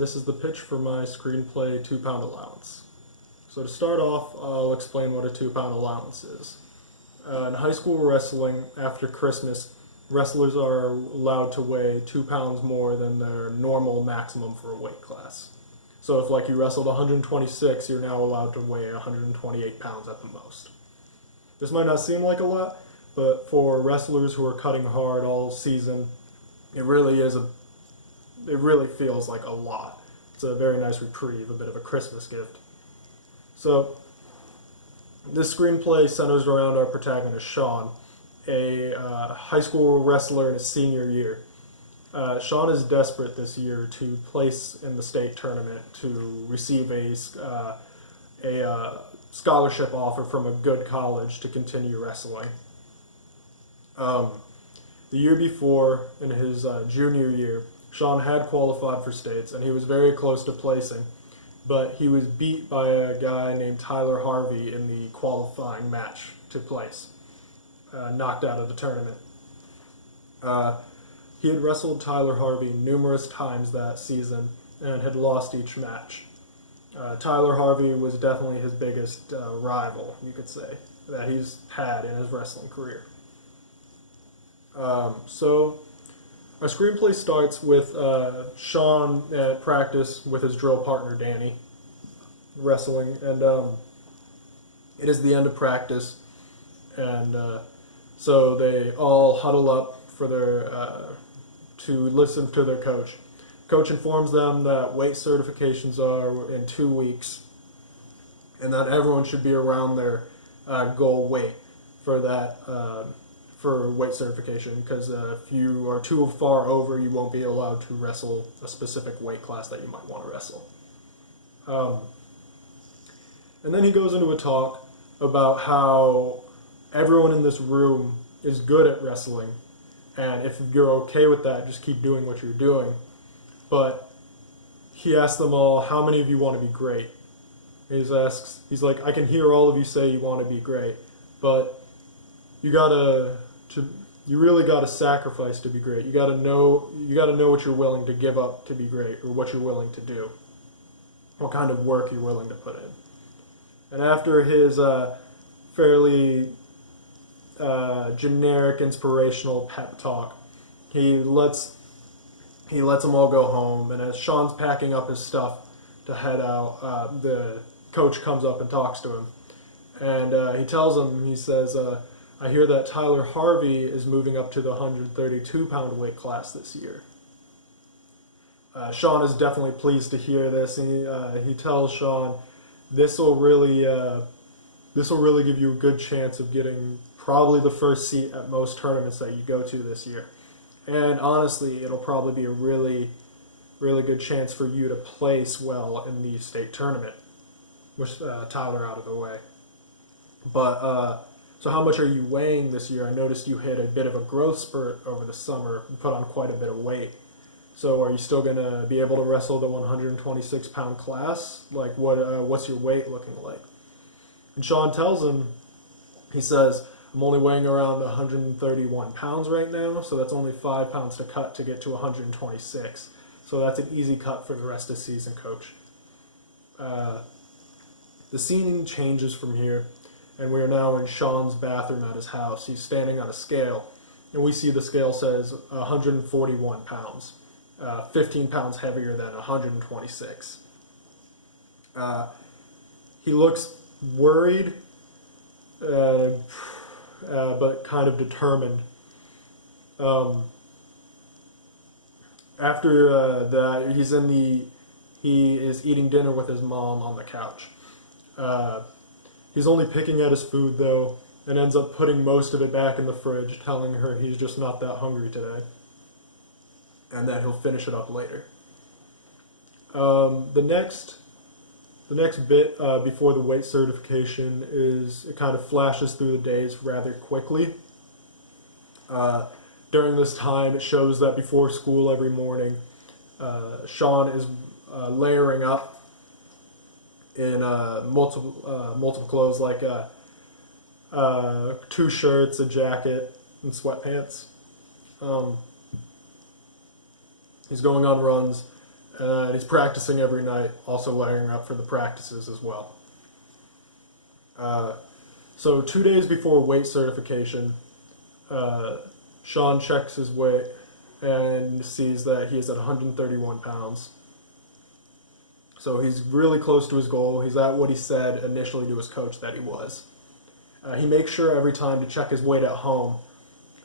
this is the pitch for my screenplay 2 pound allowance. So to start off, I'll explain what a 2 pound allowance is. In high school wrestling, after Christmas, wrestlers are allowed to weigh 2 pounds more than their normal maximum for a weight class. So if you wrestled 126, you're now allowed to weigh 128 pounds at the most. This might not seem like a lot, but for wrestlers who are cutting hard all season, it really feels like a lot. It's a very nice reprieve, a bit of a Christmas gift. So, this screenplay centers around our protagonist, Sean, a high school wrestler in his senior year. Sean is desperate this year to place in the state tournament to receive a scholarship offer from a good college to continue wrestling. The year before, in his junior year, Sean had qualified for states, and he was very close to placing, but he was beat by a guy named Tyler Harvey in the qualifying match to place, knocked out of the tournament. He had wrestled Tyler Harvey numerous times that season and had lost each match. Tyler Harvey was definitely his biggest rival, you could say, that he's had in his wrestling career. So our screenplay starts with Sean at practice with his drill partner Danny wrestling, and it is the end of practice, and so they all huddle up for their to listen to their coach. Coach informs them that weight certifications are in 2 weeks, and that everyone should be around their goal weight for that. For weight certification, because if you are too far over, you won't be allowed to wrestle a specific weight class that you might want to wrestle. And then he goes into a talk about how everyone in this room is good at wrestling, and if you're okay with that, just keep doing what you're doing. But he asks them all, how many of you want to be great? And he's like, I can hear all of you say you want to be great, but you really gotta sacrifice to be great. You gotta know what you're willing to give up to be great, or what you're willing to do, what kind of work you're willing to put in. And after his fairly generic inspirational pep talk, he lets them all go home. And as Sean's packing up his stuff to head out, the coach comes up and talks to him, and he tells him, he says, I hear that Tyler Harvey is moving up to the 132-pound weight class this year. Sean is definitely pleased to hear this, and he tells Sean, this will really give you a good chance of getting probably the first seat at most tournaments that you go to this year. And honestly, it'll probably be a really, really good chance for you to place well in the state tournament, with Tyler out of the way. But so how much are you weighing this year? I noticed you hit a bit of a growth spurt over the summer and put on quite a bit of weight. So are you still going to be able to wrestle the 126-pound class? What's your weight looking like? And Sean tells him, he says, I'm only weighing around 131 pounds right now, so that's only 5 pounds to cut to get to 126. So that's an easy cut for the rest of the season, coach. The scene changes from here, and we are now in Sean's bathroom at his house. He's standing on a scale, and we see the scale says 141 pounds, 15 pounds heavier than 126. He looks worried, but kind of determined. After that, he is eating dinner with his mom on the couch. He's only picking at his food, though, and ends up putting most of it back in the fridge, telling her he's just not that hungry today, and that he'll finish it up later. The next bit before the weight certification is, it kind of flashes through the days rather quickly. During this time, it shows that before school every morning, Sean is layering up in multiple clothes, like 2 shirts, a jacket, and sweatpants. He's going on runs, and he's practicing every night, also layering up for the practices as well. So 2 days before weight certification, Sean checks his weight and sees that he is at 131 pounds. So he's really close to his goal. He's at what he said initially to his coach that he was. He makes sure every time to check his weight at home.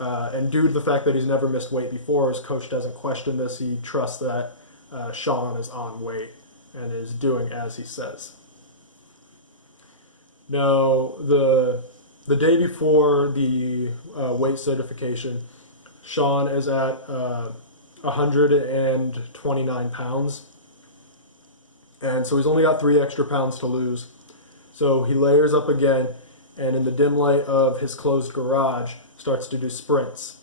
And due to the fact that he's never missed weight before, his coach doesn't question this. He trusts that Sean is on weight and is doing as he says. Now, the day before the weight certification, Sean is at 129 pounds. And so he's only got 3 extra pounds to lose. So he layers up again, and in the dim light of his closed garage, starts to do sprints.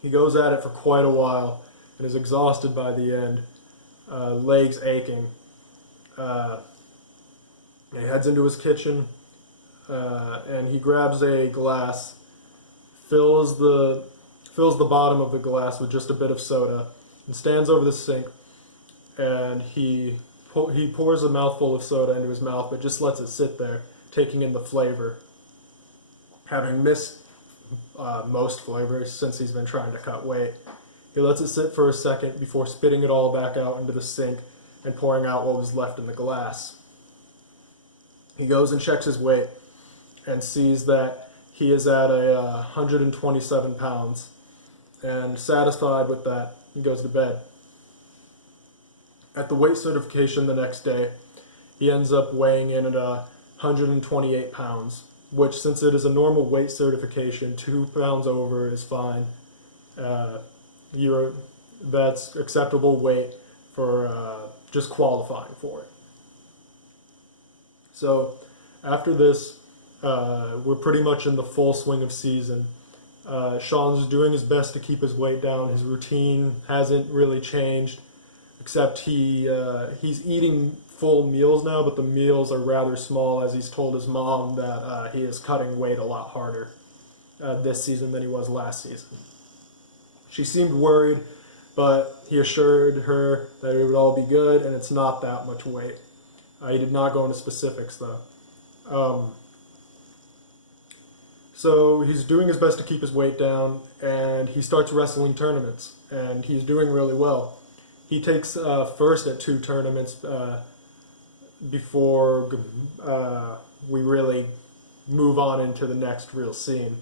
He goes at it for quite a while and is exhausted by the end, legs aching. He heads into his kitchen, and he grabs a glass, fills the bottom of the glass with just a bit of soda, and stands over the sink. And he pours a mouthful of soda into his mouth, but just lets it sit there, taking in the flavor. Having missed most flavors since he's been trying to cut weight, he lets it sit for a second before spitting it all back out into the sink and pouring out what was left in the glass. He goes and checks his weight and sees that he is at 127 pounds, and satisfied with that, he goes to bed. At the weight certification the next day, he ends up weighing in at 128 pounds, which, since it is a normal weight certification, 2 pounds over is fine. That's acceptable weight for just qualifying for it. So after this, we're pretty much in the full swing of season. Sean's doing his best to keep his weight down. His routine hasn't really changed, except he's eating full meals now, but the meals are rather small, as he's told his mom that he is cutting weight a lot harder this season than he was last season. She seemed worried, but he assured her that it would all be good, and it's not that much weight. He did not go into specifics, though. So he's doing his best to keep his weight down, and he starts wrestling tournaments, and he's doing really well. He takes first at 2 tournaments before we really move on into the next real scene.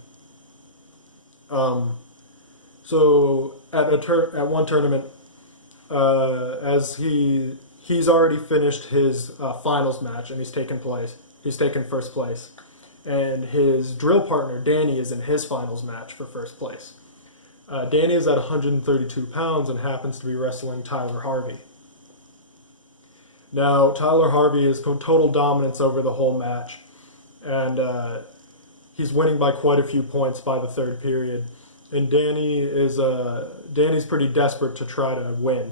So at one tournament, as he's already finished his finals match, and he's taken first place, and his drill partner Danny is in his finals match for first place. Danny is at 132 pounds and happens to be wrestling Tyler Harvey. Now, Tyler Harvey is total dominance over the whole match, and he's winning by quite a few points by the 3rd period. And Danny's pretty desperate to try to win,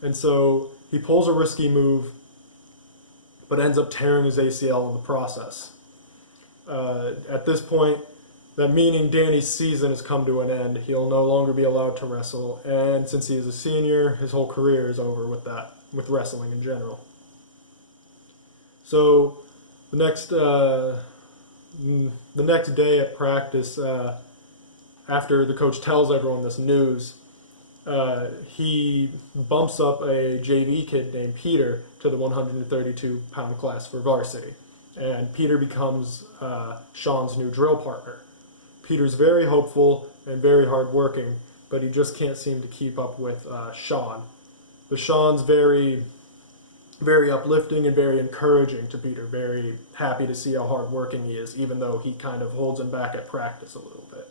and so he pulls a risky move, but ends up tearing his ACL in the process. At this point, that meaning Danny's season has come to an end. He'll no longer be allowed to wrestle, and since he is a senior, his whole career is over with wrestling in general. So the next day at practice, after the coach tells everyone this news, he bumps up a JV kid named Peter to the 132-pound class for varsity, and Peter becomes Sean's new drill partner. Peter's very hopeful and very hardworking, but he just can't seem to keep up with Sean. But Sean's very, very uplifting and very encouraging to Peter, very happy to see how hardworking he is, even though he kind of holds him back at practice a little bit.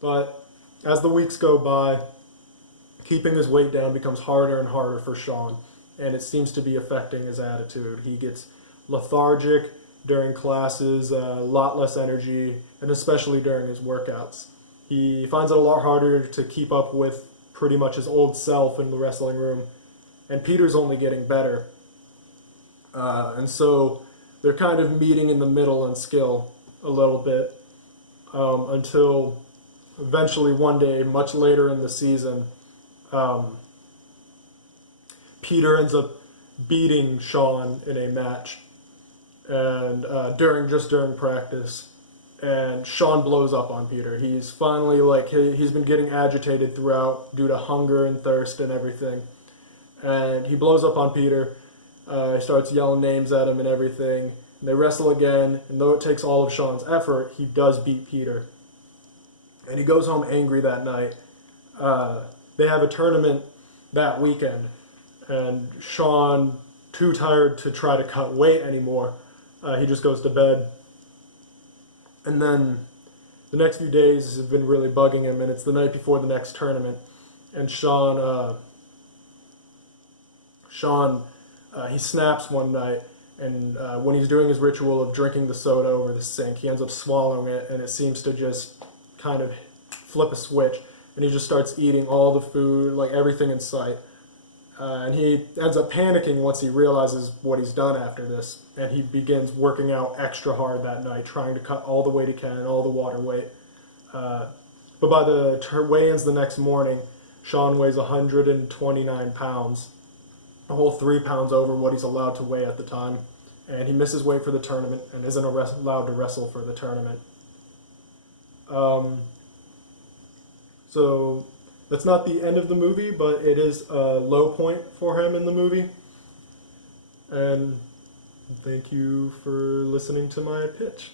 But as the weeks go by, keeping his weight down becomes harder and harder for Sean, and it seems to be affecting his attitude. He gets lethargic during classes, a lot less energy, and especially during his workouts. He finds it a lot harder to keep up with pretty much his old self in the wrestling room, and Peter's only getting better. And so they're kind of meeting in the middle in skill a little bit, until eventually one day, much later in the season, Peter ends up beating Sean in a match, and during practice, and Sean blows up on Peter. He's finally like he's been getting agitated throughout due to hunger and thirst and everything, and he blows up on Peter. He starts yelling names at him and everything. And they wrestle again, and though it takes all of Sean's effort, he does beat Peter. And he goes home angry that night. They have a tournament that weekend, and Sean, too tired to try to cut weight anymore, he just goes to bed. And then the next few days have been really bugging him, and it's the night before the next tournament, and Sean he snaps one night, and when he's doing his ritual of drinking the soda over the sink, he ends up swallowing it, and it seems to just kind of flip a switch, and he just starts eating all the food, like everything in sight. And he ends up panicking once he realizes what he's done after this, and he begins working out extra hard that night, trying to cut all the weight he can, all the water weight. But by the weigh-ins the next morning, Sean weighs 129 pounds, a whole 3 pounds over what he's allowed to weigh at the time, and he misses weight for the tournament and isn't allowed to wrestle for the tournament. So that's not the end of the movie, but it is a low point for him in the movie. And thank you for listening to my pitch.